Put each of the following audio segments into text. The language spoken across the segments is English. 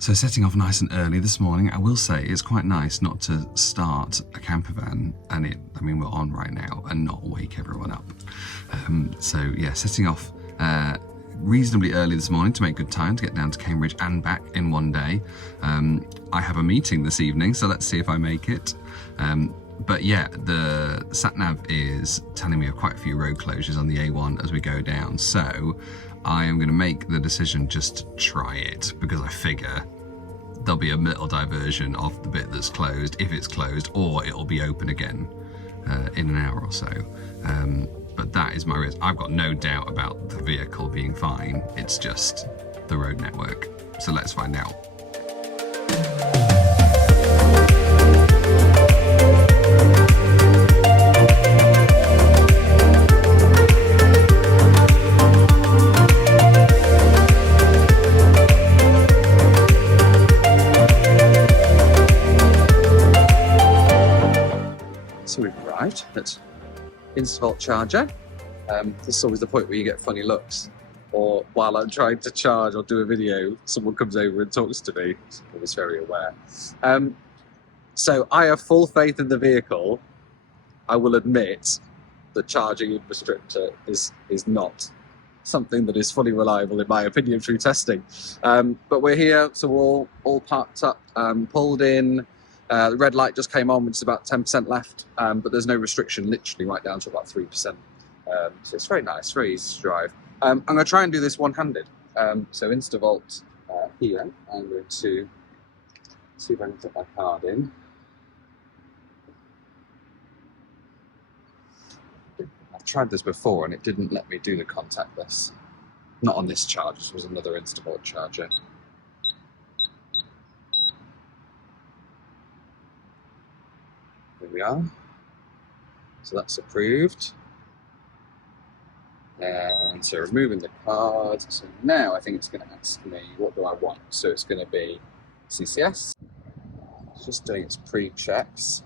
So setting off nice and early this morning. I will say it's quite nice not to start a camper van and I mean, we're on right now and not wake everyone up. So yeah, setting off reasonably early this morning to make good time to get down to Cambridge and back in one day. I have a meeting this evening, so let's see if I make it. But yeah, the sat-nav is telling me of quite a few road closures on the A1 as we go down. So I am going to make the decision just to try it because I figure there'll be a little diversion of the bit that's closed if it's closed, or it'll be open again in an hour or so. But that is my risk. I've got no doubt about the vehicle being fine. It's just the road network. So let's find out. So we've arrived at Instavolt charger. This is always the point where you get funny looks, or while I'm trying to charge or do a video, someone comes over and talks to me. I was very aware. So I have full faith in the vehicle. I will admit the charging infrastructure is not something that is fully reliable in my opinion through testing. But we're here, so we're all parked up, pulled in. The red light just came on, which is about 10% left, but there's no restriction, literally right down to about 3%. So it's very nice, very easy to drive. I'm going to try and do this one-handed. So Instavolt here, I'm going to see if I can put my card in. I've tried this before and it didn't let me do the contactless. Not on this charger, this was another Instavolt charger. Here we are. So that's approved. And so removing the card. So now I think it's going to ask me, what do I want? So it's going to be CCS. It's just doing its pre-checks.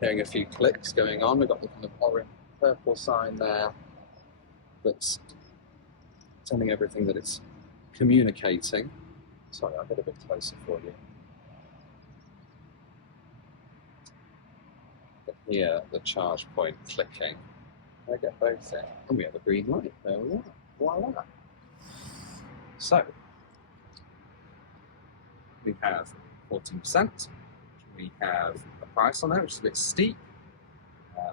Hearing a few clicks going on. We've got the kind of orange, purple sign there that's telling everything that it's communicating. Sorry, I'll get a bit closer for you. Here, the charge point clicking. I get both in, and we have a green light. There we are. Voila. So we have 14%. We have a price on there, which is a bit steep.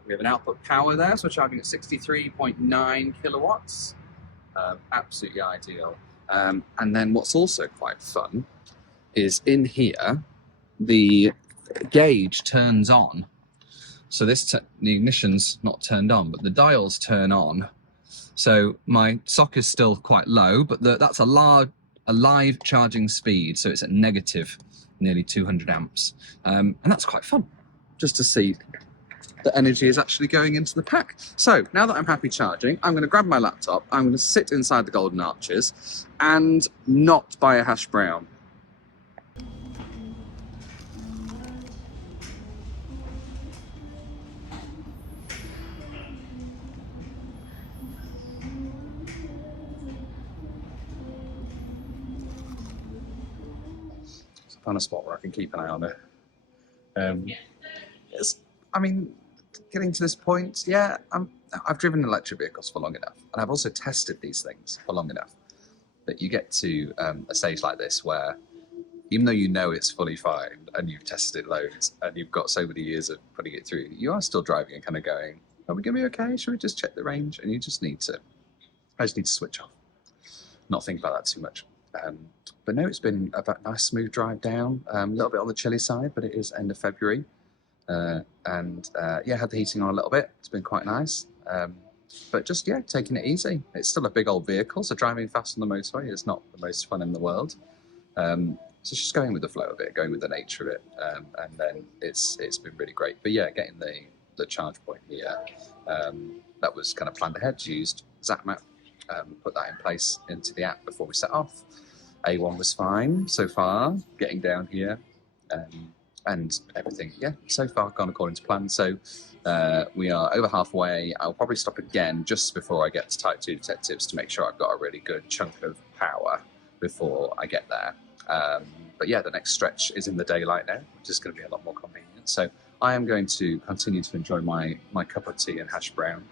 We have an output power there, so we're charging at 63.9 kilowatts. Absolutely ideal. And then what's also quite fun is in here, the gauge turns on. So the ignition's not turned on, but the dials turn on. So my socket's still quite low, but that's a live charging speed. So it's at negative, nearly 200 amps. And that's quite fun, just to see that energy is actually going into the pack. So now that I'm happy charging, I'm gonna grab my laptop, I'm gonna sit inside the Golden Arches and not buy a hash brown. On a spot where I can keep an eye on it. I mean, getting to this point, yeah, I've driven electric vehicles for long enough, and I've also tested these things for long enough that you get to a stage like this where, even though you know it's fully fine and you've tested it loads and you've got so many years of putting it through, you are still driving and kind of going, are we going to be okay? Should we just check the range? And I just need to switch off, not think about that too much. But no, it's been a nice smooth drive down, a little bit on the chilly side, but it is end of February. Yeah, had the heating on a little bit. It's been quite nice. But just, yeah, taking it easy. It's still a big old vehicle, so driving fast on the motorway is not the most fun in the world. So just going with the flow of it, going with the nature of it, and then it's been really great. But yeah, getting the charge point here, that was kind of planned ahead. Used ZapMap, put that in place into the app before we set off. A1 was fine so far, getting down here, and everything, yeah, so far gone according to plan. So we are over halfway. I'll probably stop again just before I get to Type 2 Detectives to make sure I've got a really good chunk of power before I get there. But yeah, the next stretch is in the daylight now, which is going to be a lot more convenient. So I am going to continue to enjoy my cup of tea and hash brown,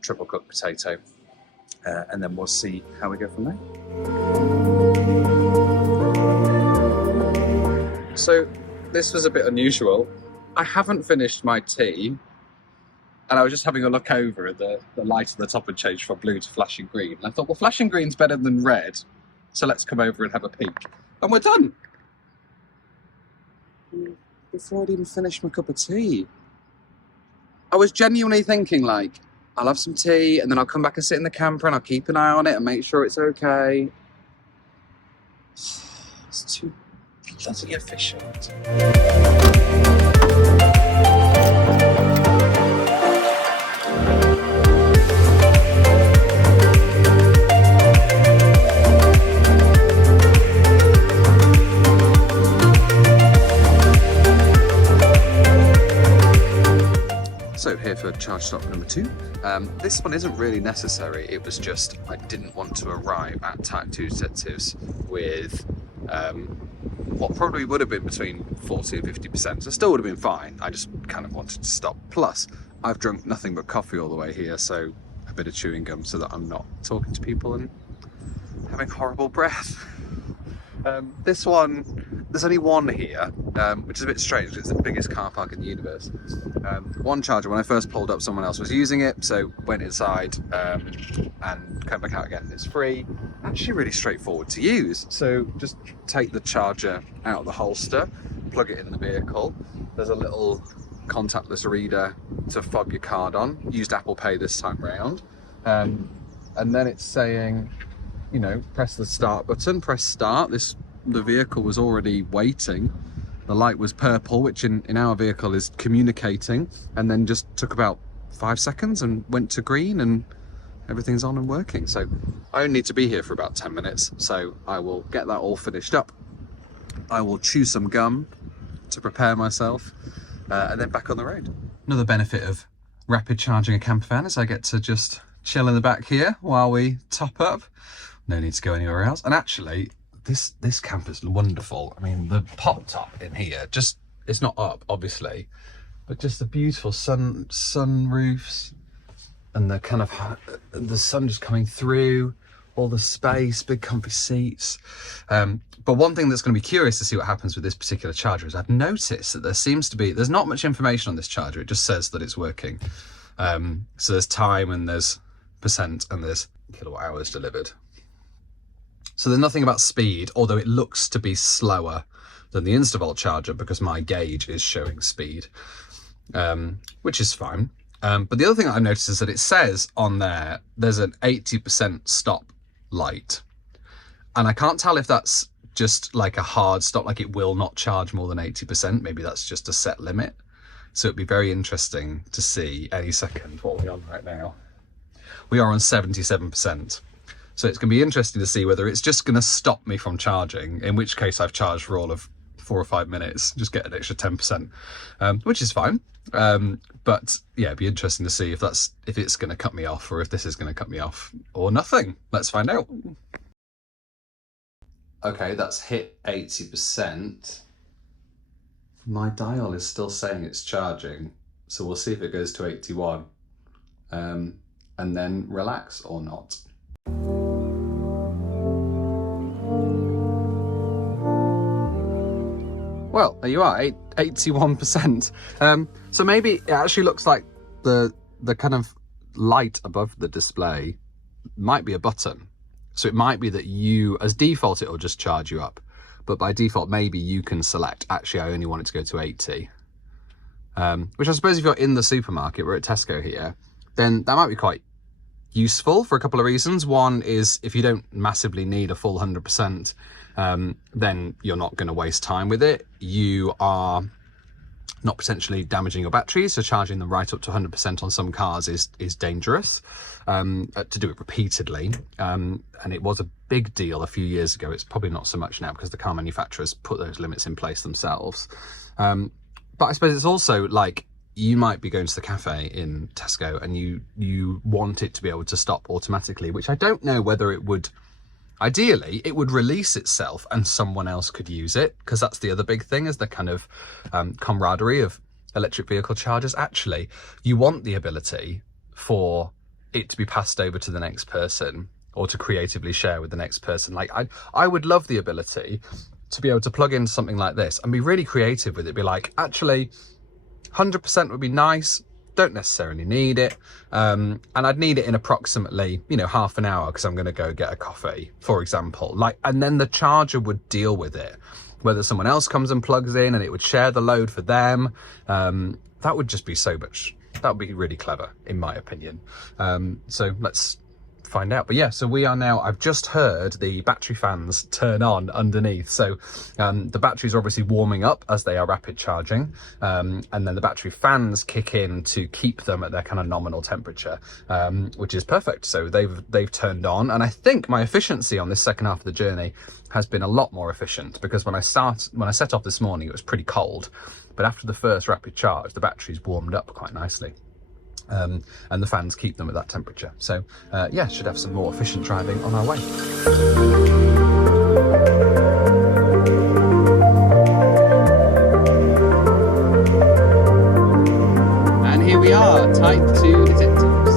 triple cooked potato, and then we'll see how we go from there. So this was a bit unusual. I haven't finished my tea, and I was just having a look over at the light at the top had changed from blue to flashing green. And I thought, well, flashing green's better than red, so let's come over and have a peek. And we're done. Before I'd even finished my cup of tea. I was genuinely thinking, like, I'll have some tea and then I'll come back and sit in the camper and I'll keep an eye on it and make sure it's okay. It's too bloody efficient. So here for charge stop number 2. This one isn't really necessary, it was just I didn't want to arrive at Type 2 detectives with what probably would have been between 40 and 50%, so still would have been fine, I just kind of wanted to stop. Plus, I've drunk nothing but coffee all the way here, so a bit of chewing gum so that I'm not talking to people and having horrible breath. This one, there's only one here, which is a bit strange. It's the biggest car park in the universe. One charger, when I first pulled up, someone else was using it, so went inside and came back out again. It's free. Actually really straightforward to use. So just take the charger out of the holster, plug it in the vehicle. There's a little contactless reader to fob your card on. Used Apple Pay this time round. And then it's saying, you know, press the start button, press start. The vehicle was already waiting. The light was purple, which in our vehicle is communicating, and then just took about 5 seconds and went to green and everything's on and working. So I only need to be here for about 10 minutes. So I will get that all finished up. I will chew some gum to prepare myself and then back on the road. Another benefit of rapid charging a camper van is I get to just chill in the back here while we top up. No need to go anywhere else. And actually, this camper's wonderful. I mean, the pop top in here, just, it's not up, obviously, but just the beautiful sunroofs and the kind of, the sun just coming through, all the space, big comfy seats. But one thing that's going to be curious to see what happens with this particular charger is I've noticed that there's not much information on this charger. It just says that it's working. So there's time and there's percent and there's kilowatt hours delivered. So there's nothing about speed, although it looks to be slower than the Instavolt charger because my gauge is showing speed, which is fine. But the other thing I've noticed is that it says on there's an 80% stop light. And I can't tell if that's just like a hard stop, like it will not charge more than 80%. Maybe that's just a set limit. So it'd be very interesting to see any second. What are we on right now? We are on 77%. So it's going to be interesting to see whether it's just going to stop me from charging, in which case I've charged for all of 4 or 5 minutes, just get an extra 10%, which is fine. But yeah, it'd be interesting to see if it's going to cut me off or if this is going to cut me off or nothing. Let's find out. Okay, that's hit 80%. My dial is still saying it's charging, so we'll see if it goes to 81 and then relax or not. Well, there you are, 81%. So maybe it actually looks like the kind of light above the display might be a button. So it might be that as default, it'll just charge you up. But by default, maybe you can select, actually, I only want it to go to 80. Which I suppose if you're in the supermarket, we're at Tesco here, then that might be quite useful for a couple of reasons. One is if you don't massively need a full 100%, then you're not going to waste time with it. You are not potentially damaging your batteries, so charging them right up to 100% on some cars is dangerous. To do it repeatedly, and it was a big deal a few years ago. It's probably not so much now because the car manufacturers put those limits in place themselves. But I suppose it's also like, you might be going to the cafe in Tesco and you want it to be able to stop automatically, which I don't know whether it would Ideally, it would release itself and someone else could use it, because that's the other big thing, is the kind of camaraderie of electric vehicle chargers. Actually, you want the ability for it to be passed over to the next person, or to creatively share with the next person. Like I would love the ability to be able to plug into something like this and be really creative with it. Be like, actually, 100% would be nice. Don't necessarily need it, and I'd need it in approximately, you know, half an hour because I'm going to go get a coffee, for example. Like, and then the charger would deal with it, whether someone else comes and plugs in, and it would share the load for them. That would just be so much. That would be really clever, in my opinion. So let's find out. But yeah, so we are now, I've just heard the battery fans turn on underneath. So the batteries are obviously warming up as they are rapid charging, and then the battery fans kick in to keep them at their kind of nominal temperature, which is perfect. So they've turned on, and I think my efficiency on this second half of the journey has been a lot more efficient, because when I set off this morning, it was pretty cold, but after the first rapid charge, the batteries warmed up quite nicely. And the fans keep them at that temperature. So yeah, should have some more efficient driving on our way. And here we are, Type 2 detectives.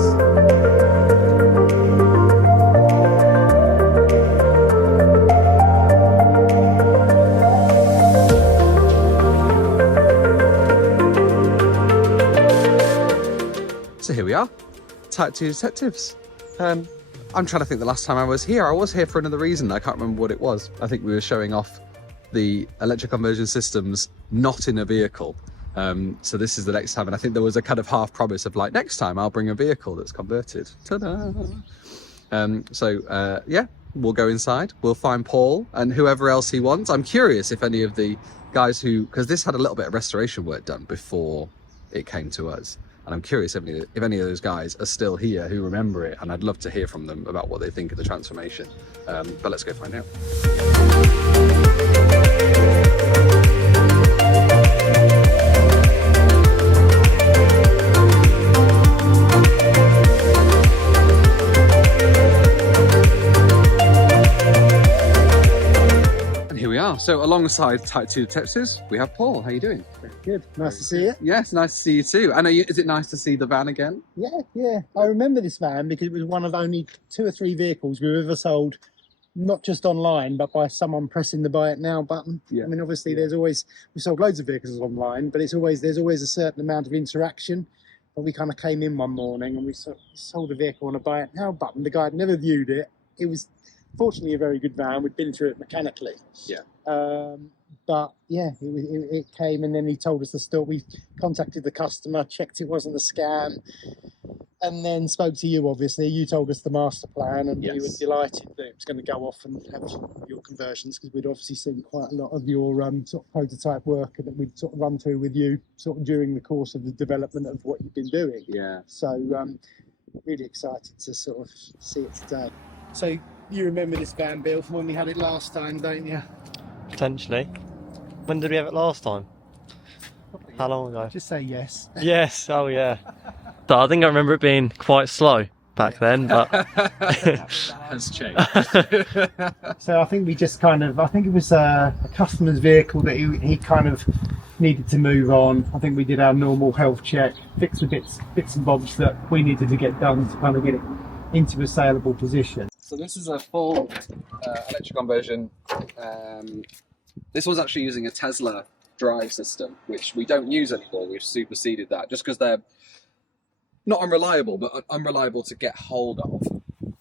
So here we are, Type 2 detectives. I'm trying to think the last time I was here for another reason. I can't remember what it was. I think we were showing off the electric conversion systems not in a vehicle. So this is the next time, and I think there was a kind of half promise of like, next time I'll bring a vehicle that's converted. Ta-da! Yeah, we'll go inside, we'll find Paul and whoever else he wants. I'm curious if any of the guys because this had a little bit of restoration work done before it came to us. And I'm curious if any of those guys are still here who remember it, and I'd love to hear from them about what they think of the transformation. But let's go find out. So alongside Type 2 detectives, we have Paul. How are you doing? Very good. Nice to see you. Yes, nice to see you too. And is it nice to see the van again? Yeah. I remember this van because it was one of only 2 or 3 vehicles we've ever sold, not just online, but by someone pressing the buy it now button. Yeah. I mean, obviously we sold loads of vehicles online, but there's always a certain amount of interaction. But we kind of came in one morning and we sold a vehicle on a buy it now button. The guy had never viewed it. It was fortunately a very good van. We'd been through it mechanically. Yeah. But yeah, it came, and then he told us the story. We contacted the customer, checked it wasn't a scam, and then spoke to you. Obviously, you told us the master plan, and we were delighted that it was going to go off and have your conversions, because we'd obviously seen quite a lot of your sort of prototype work that we'd sort of run through with you sort of during the course of the development of what you've been doing. Yeah. So really excited to sort of see it today. So you remember this van, Bill, from when we had it last time, don't you? Potentially. When did we have it last time? How long ago? Just say yes. Yes, oh yeah. So I think I remember it being quite slow back then, but that has changed. So I think we just I think it was a customer's vehicle that he kind of needed to move on. I think we did our normal health check, fixed the bits and bobs that we needed to get done to kind of get it into a saleable position. So this is a full electric conversion. This was actually using a Tesla drive system, which we don't use anymore. We've superseded that just because they're not unreliable, but unreliable to get hold of.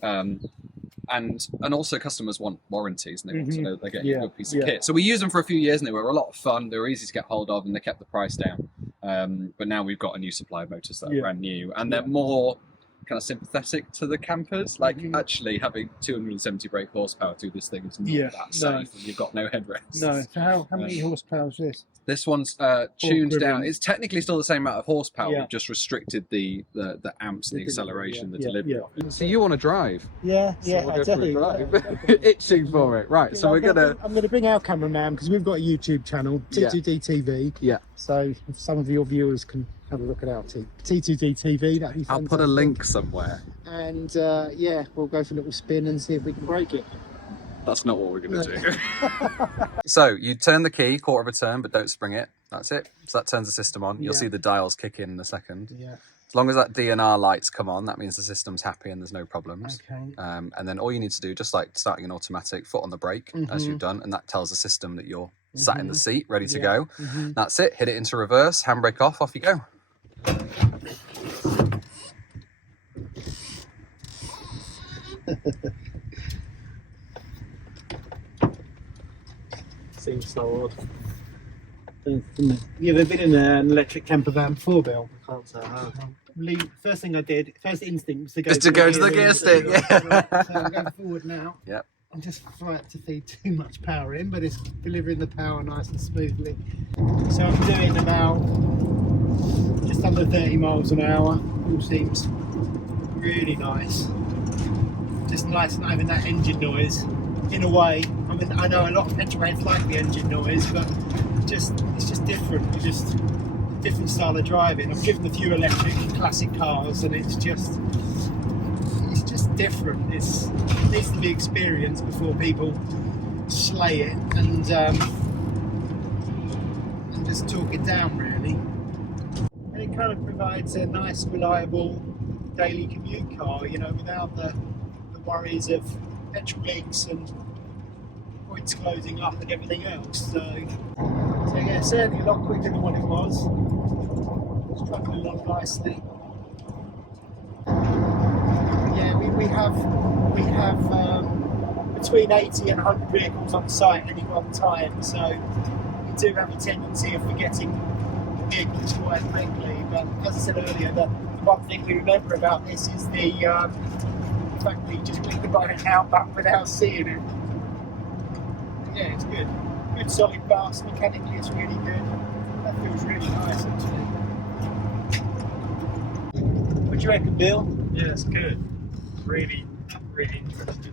And also customers want warranties, and they want to know they're getting a good piece of kit. So we used them for a few years, and they were a lot of fun. They were easy to get hold of, and they kept the price down. But now we've got a new supply of motors that are brand new, and they're more kind of sympathetic to the campers. Like actually having 270 brake horsepower through this thing is not that safe, and you've got no headrest. No. So how many horsepower is this? This one's tuned down. It's technically still the same amount of horsepower. We've just restricted the amps and the acceleration, the delivery. So you want to drive? Yeah, I do. Itching for it, right? So I'm gonna bring our cameraman, because we've got a YouTube channel, T2D TV. Yeah. So if some of your viewers can have a look at our T2D TV, that'd be fantastic. I'll put a link somewhere. And we'll go for a little spin and see if we can break it. That's not what we're going to do. So you turn the key, quarter of a turn, but don't spring it. That's it. So that turns the system on. You'll see the dials kick in a second. Yeah. As long as that DNR lights come on, that means the system's happy and there's no problems. Okay. And then all you need to do, just like starting an automatic, foot on the brake, as you've done, and that tells the system that you're sat in the seat, ready to go. That's it. Hit it into reverse, handbrake off you go. Seems so odd. You ever been in an electric camper van before, Bill? I can't say I have. First thing I did, first instinct was to go Just to go to the gear stick, yeah. So I'm going forward now. Yep. I'm just right to feed too much power in, but it's delivering the power nice and smoothly. So I'm doing about just under 30 miles an hour. All seems really nice. Just nice not having that engine noise. In a way, I mean, I know a lot of petrolheads like the engine noise, but it's just different. It's just a different style of driving. I've driven a few electric classic cars, and it's just different. It needs to be experienced before people slay it and just talk it down, really. And it kind of provides a nice, reliable daily commute car, you know, without the worries of petrol leaks and points closing up and everything else. So yeah, certainly a lot quicker than what it was. It's trucking along nicely. Yeah, we have between 80 and 100 vehicles on site at any one time, so we do have a tendency of forgetting vehicles quite quickly. But as I said earlier, the one thing we remember about this is the fact that you just click the button out button without seeing it. Yeah, it's good. Good solid bus. Mechanically, it's really good. That feels really nice, actually. What do you reckon, Bill? Yeah, it's good. Really, really interesting.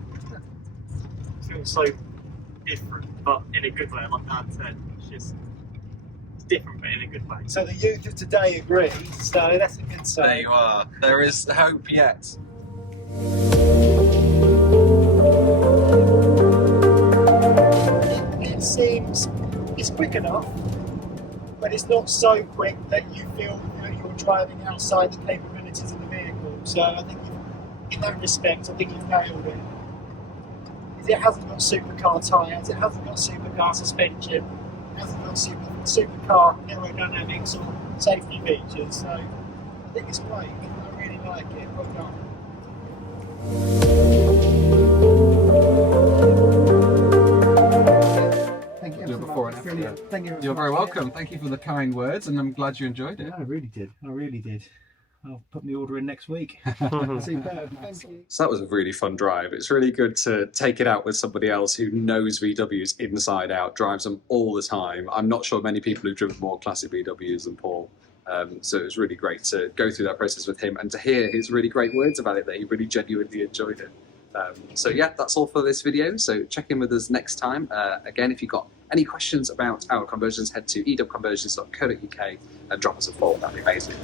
It feels so different, but in a good way. Like Dad said, it's different, but in a good way. So the youth of today agree. So that's a good sign. There you are. There is hope yet. It seems it's quick enough, but it's not so quick that you feel that you're driving outside the capabilities of the vehicle. So I think in that respect, I think you've nailed it. It hasn't got supercar tyres, it hasn't got supercar suspension, it hasn't got supercar aerodynamics or safety features. So I think it's great. I really like it. Well done. Thank you. Do it before and after. Brilliant. Thank you. You're very welcome. Thank you for the kind words, and I'm glad you enjoyed it. Yeah, I really did. I really did. I'll put my order in next week. Superb. Thank you. So that was a really fun drive. It's really good to take it out with somebody else who knows VWs inside out, drives them all the time. I'm not sure many people who've driven more classic VWs than Paul. So it was really great to go through that process with him and to hear his really great words about it, that he really genuinely enjoyed it. So yeah, that's all for this video. So check in with us next time. Again, if you've got any questions about our conversions, head to edubconversions.co.uk and drop us a follow. That'd be amazing.